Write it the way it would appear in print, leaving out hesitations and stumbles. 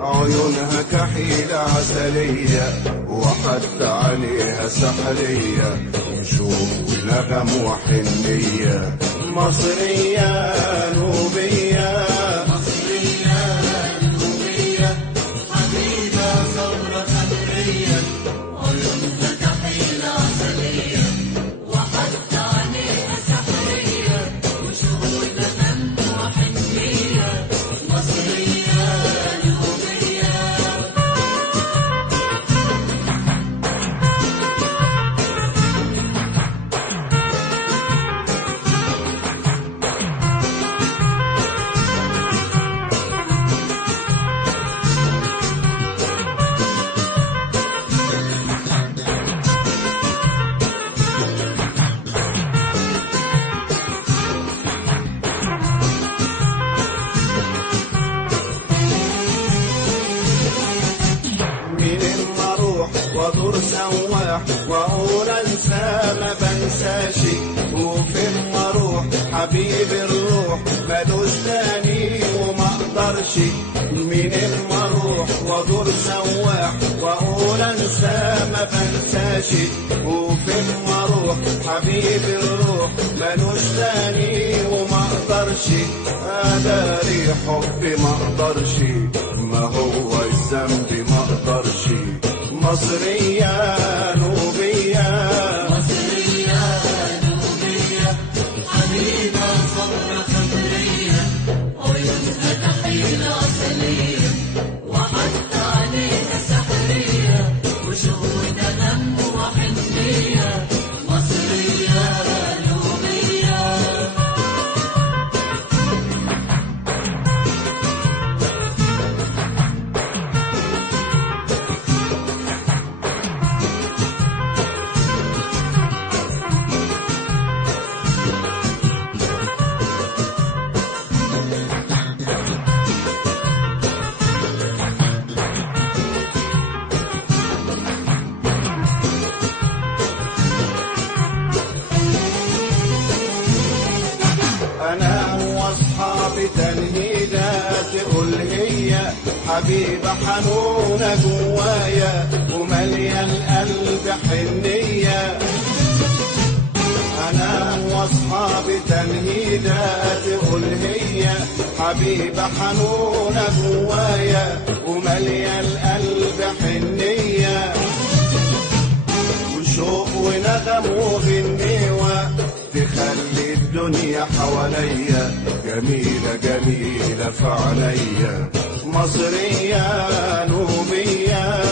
عيونها كحيلة عسلية وحتى عليها سحرية، وشوق ونغم وحنية، مصرية نوبية، مصرية نوبية، حبيبة ثورة خمرية، عيونها كحيلة عسلية وحتى عليها سحرية، وشوق ونغم وحنية، مصرية نوبية. وادور سواح واقول انسى ما بنساشي، وفين ما اروح حبيب الروح ملوش تاني وما اقدرش، منين ما اروح وادور سواح واقول انسى ما بنساشي، وفين ما اروح حبيب الروح ملوش تاني وما اقدرش، اداري حبي ما اقدرش، ما هو الذنب ما اقدرش، مصرية نوبية، مصرية نوبية، حبيبة ثورة خمرية، عيونها كحيلة عسلية وحتى عليها سحرية، وشوق ونغم وحنية، مصرية نوبية. أنا وأصحابي تنهيدات تقول هي حبيبة حنونة جوايا ومليان قلب حنية، أنا وأصحابي تنهيدات تقول هي حبيبة حنونة جوايا ومليان قلب حنية، وشوق ونغم وغنيوة تخلي الدنيا حواليا جميلة جميلة فعليا، مصرية نوبية،